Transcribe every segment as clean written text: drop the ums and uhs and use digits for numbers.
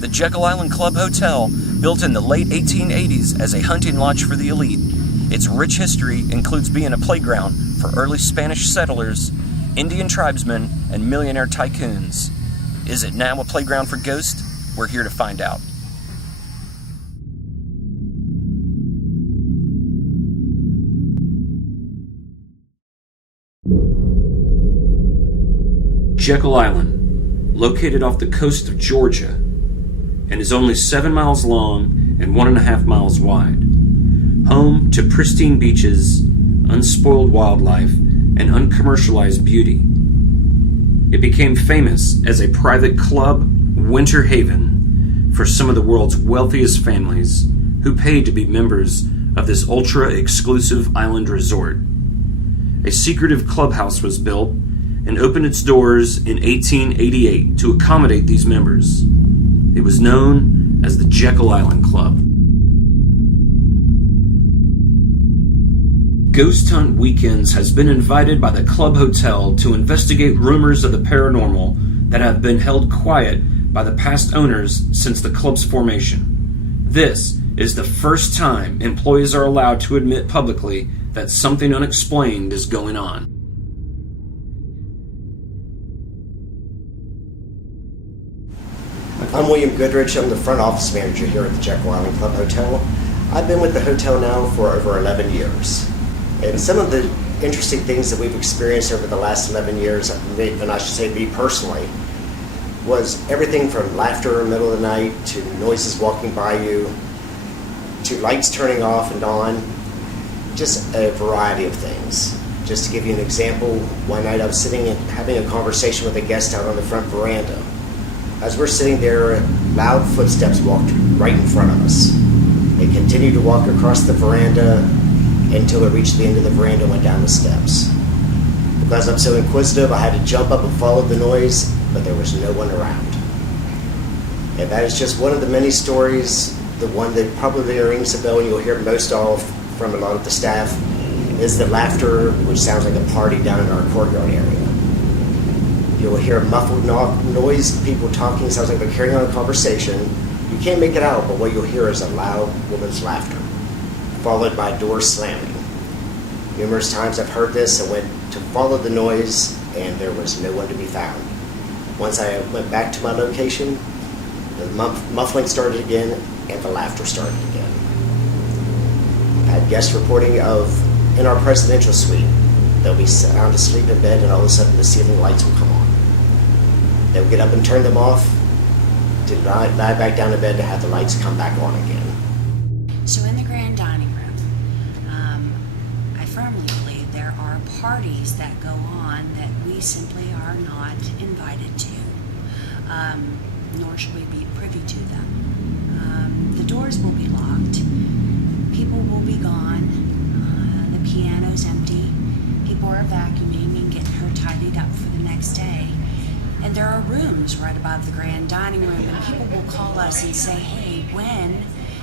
The Jekyll Island Club Hotel, built in the late 1880s as a hunting lodge for the elite. Its rich history includes being a playground for early Spanish settlers, Indian Tribesmen, and Millionaire Tycoons. Is it now a playground for ghosts? We're here to find out. Jekyll Island, located off the coast of Georgia, and is only 7 miles long and 1.5 miles wide. Home to pristine beaches, unspoiled wildlife, and uncommercialized beauty. It became famous as a private club winter haven for some of the world's wealthiest families who paid to be members of this ultra-exclusive island resort. A secretive clubhouse was built and opened its doors in 1888 to accommodate these members. It was known as the Jekyll Island Club. Ghost Hunt Weekends has been invited by the Club Hotel to investigate rumors of the paranormal that have been held quiet by the past owners since the club's formation. This is the first time employees are allowed to admit publicly that something unexplained is going on. I'm William Goodrich. I'm the front office manager here at the Jekyll Island Club Hotel. I've been with the hotel now for over 11 years. And some of the interesting things that we've experienced over the last 11 years, and I should say me personally, was everything from laughter in the middle of the night to noises walking by you to lights turning off and on, just a variety of things. Just to give you an example, one night I was sitting and having a conversation with a guest out on the front veranda. As we're sitting there, loud footsteps walked right in front of us. They continued to walk across the veranda until it reached the end of the veranda and went down the steps. Because I'm so inquisitive, I had to jump up and follow the noise, but there was no one around. And that is just one of the many stories. The one that probably rings a bell and you'll hear most of from a lot of the staff is the laughter, which sounds like a party down in our courtyard area. You'll hear a muffled noise, people talking, sounds like they're carrying on a conversation. You can't make it out, but what you'll hear is a loud woman's laughter, followed by doors slamming. Numerous times I've heard this and went to follow the noise, and there was no one to be found. Once I went back to my location, the muffling started again, and the laughter started again. I had guests reporting of, in our presidential suite, they'll be sound asleep in bed, and all of a sudden the ceiling lights will come on. They would get up and turn them off, to lie back down to bed to have the lights come back on again. So in the grand dining room, I firmly believe there are parties that go on that we simply are not invited to, nor should we be privy to them. The doors will be locked, people will be gone, the piano's empty, people are vacuuming and getting her tidied up for the next day. And there are rooms right above the grand dining room, and people will call us and say, hey, when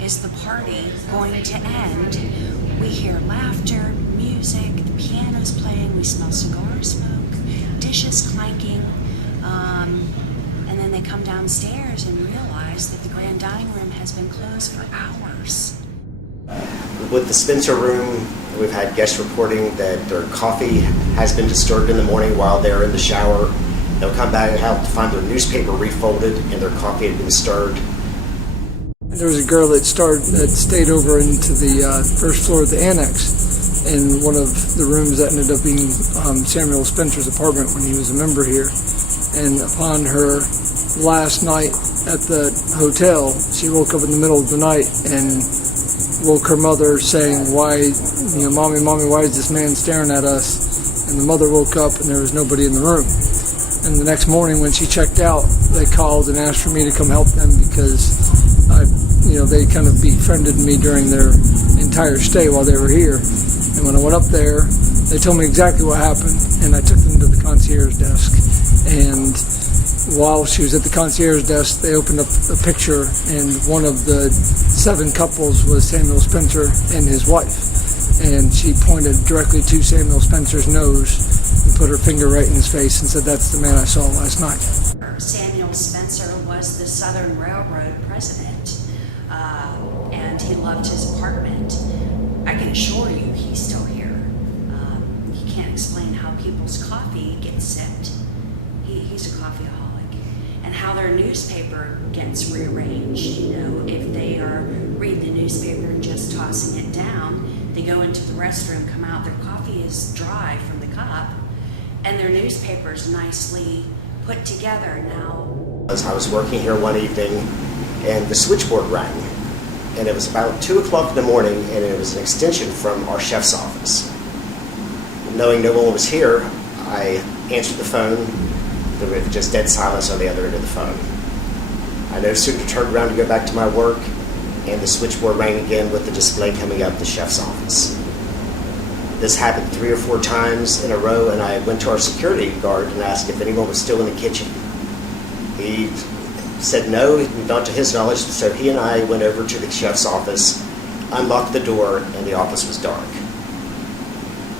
is the party going to end? We hear laughter, music, the piano's playing, we smell cigar smoke, dishes clanking, and then they come downstairs and realize that the grand dining room has been closed for hours. With the Spencer room, we've had guests reporting that their coffee has been disturbed in the morning while they're in the shower. They'll come back and have to find their newspaper refolded and their coffee had been stirred. There was a girl that stayed over into the first floor of the annex in one of the rooms that ended up being Samuel Spencer's apartment when he was a member here. And upon her last night at the hotel, she woke up in the middle of the night and woke her mother saying, why, mommy, why is this man staring at us? And the mother woke up and there was nobody in the room. And the next morning when she checked out, they called and asked for me to come help them because they kind of befriended me during their entire stay while they were here. And when I went up there, they told me exactly what happened, and I took them to the concierge desk. And while she was at the concierge desk, they opened up a picture, and one of the 7 couples was Samuel Spencer and his wife. And she pointed directly to Samuel Spencer's nose and put her finger right in his face and said, that's the man I saw last night. Samuel Spencer was the Southern Railroad president, and he loved his apartment. I can assure you he's still here. He can't explain how people's coffee gets sipped. He's a coffeeaholic. And how their newspaper gets rearranged. You know, if they are reading the newspaper and just tossing it down, they go into the restroom, come out, their coffee is dry from the cup, and their newspaper's nicely put together now. As I was working here one evening, and the switchboard rang, and it was about 2 o'clock in the morning, and it was an extension from our chef's office. Knowing no one was here, I answered the phone. There was just dead silence on the other end of the phone. I no sooner turned around to go back to my work, and the switchboard rang again with the display coming up the chef's office. This happened 3 or 4 times in a row, and I went to our security guard and asked if anyone was still in the kitchen. He said no, not to his knowledge, so he and I went over to the chef's office, unlocked the door, and the office was dark.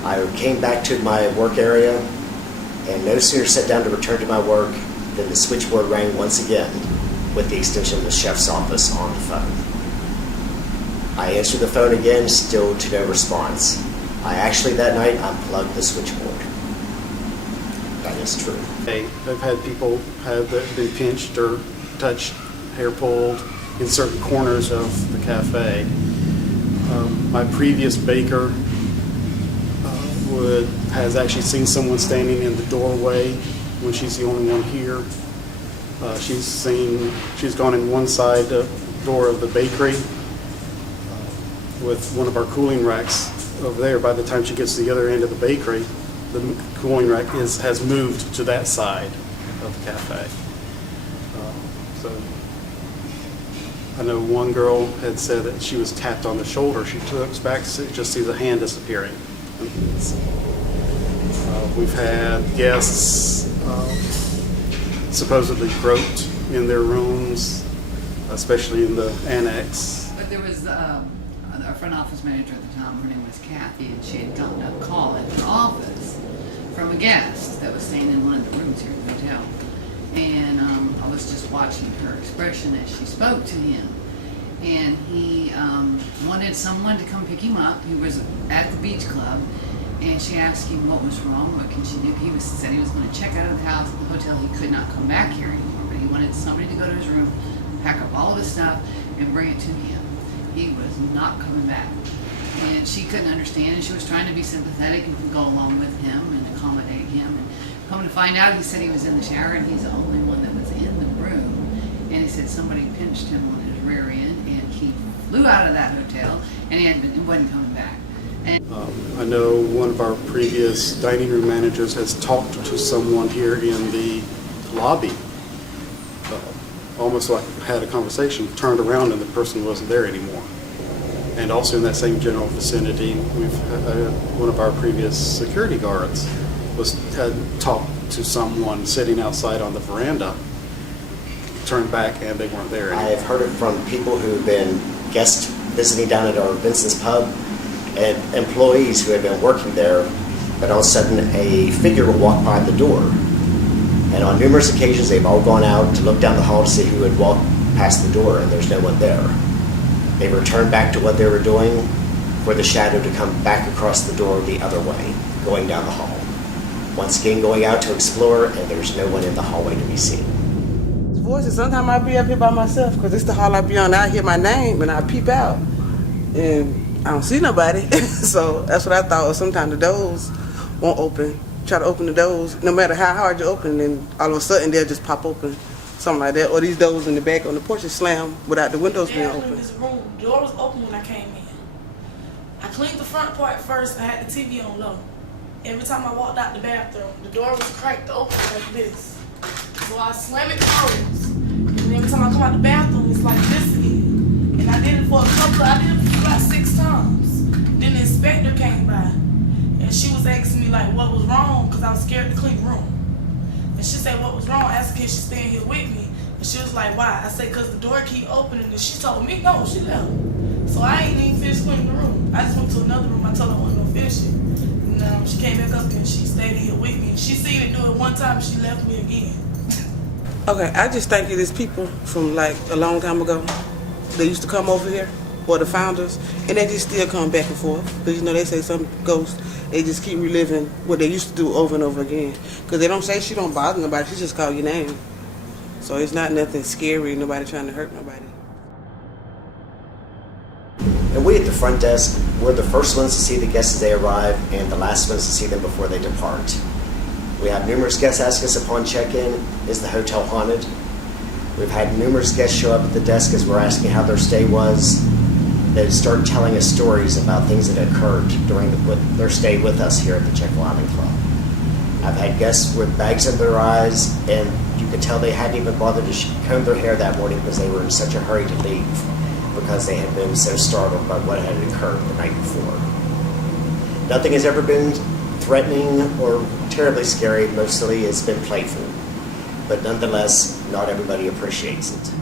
I came back to my work area, and no sooner sat down to return to my work than the switchboard rang once again with the extension of the chef's office on the phone. I answered the phone again, still to no response. I actually that night unplugged the switchboard. That is true. I've had people have been pinched or touched, hair pulled in certain corners of the cafe. My previous baker has actually seen someone standing in the doorway when she's the only one here. She's gone in one side door of the bakery with one of our cooling racks over there. By the time she gets to the other end of the bakery, the cooling rack has moved to that side of the cafe. So I know one girl had said that she was tapped on the shoulder. She looks back, just sees a hand disappearing. We've had guests supposedly groped in their rooms, especially in the annex. But there was our front office manager at the time, her name was Kathy, and she had gotten a call at her office from a guest that was staying in one of the rooms here at the hotel. And I was just watching her expression as she spoke to him. And he wanted someone to come pick him up. He was at the beach club, and she asked him what was wrong, what can she do. He said he was going to check out of the house at the hotel. He could not come back here anymore, but he wanted somebody to go to his room, pack up all of his stuff, and bring it to him. He was not coming back. And she couldn't understand, and she was trying to be sympathetic and go along with him and accommodate him. And coming to find out, he said he was in the shower, and he's the only one that was in the room. And he said somebody pinched him on his rear end, and he flew out of that hotel, and he wasn't coming back. I know one of our previous dining room managers has talked to someone here in the lobby, almost like had a conversation, turned around and the person wasn't there anymore. And also in that same general vicinity, we've had one of our previous security guards had talked to someone sitting outside on the veranda, turned back and they weren't there anymore. I have heard it from people who've been guests visiting down at our Vincent's Pub, and employees who have been working there, but all of a sudden a figure will walk by the door. And on numerous occasions they've all gone out to look down the hall to see who had walked past the door, and there's no one there. They return back to what they were doing for the shadow to come back across the door the other way, going down the hall. Once again going out to explore, and there's no one in the hallway to be seen. Voices, sometimes I be up here by myself because it's the hall I be on. I hear my name and I peep out. And I don't see nobody, so that's what I thought. Sometimes the doors won't open. Try to open the doors, no matter how hard you open, and all of a sudden they'll just pop open, something like that. Or these doors in the back on the porch is slam without the windows being open. This room, the door was open when I came in. I cleaned the front part first. I had the TV on low. Every time I walked out the bathroom, the door was cracked open like this. So I slam it closed, and every time I come out the bathroom, it's like this again. And I did it for about 6 times. Then the inspector came by, and she was asking me like what was wrong, because I was scared to clean the room. And she said what was wrong. I asked her if she staying here with me, and she was like why? I said because the door keep opening, and she told me no, she left. So I ain't even finished cleaning the room. I just went to another room. I told her I wasn't gonna finish it. And she came back up and she stayed in here with me. She seen it do it one time, and she left me again. Okay, I just think it is people from like a long time ago. They used to come over here, or the founders, and they just still come back and forth. Because you know they say some ghosts, they just keep reliving what they used to do over and over again. Because they don't say she don't bother nobody, she just call your name. So it's not nothing scary, nobody trying to hurt nobody. And we at the front desk, we're the first ones to see the guests as they arrive and the last ones to see them before they depart. We have numerous guests ask us upon check-in, is the hotel haunted? We've had numerous guests show up at the desk as we're asking how their stay was. They start telling us stories about things that occurred during their stay with us here at the Jekyll Island Club. I've had guests with bags under their eyes, and you could tell they hadn't even bothered to comb their hair that morning because they were in such a hurry to leave because they had been so startled by what had occurred the night before. Nothing has ever been threatening or terribly scary. Mostly it's been playful. But nonetheless, not everybody appreciates it.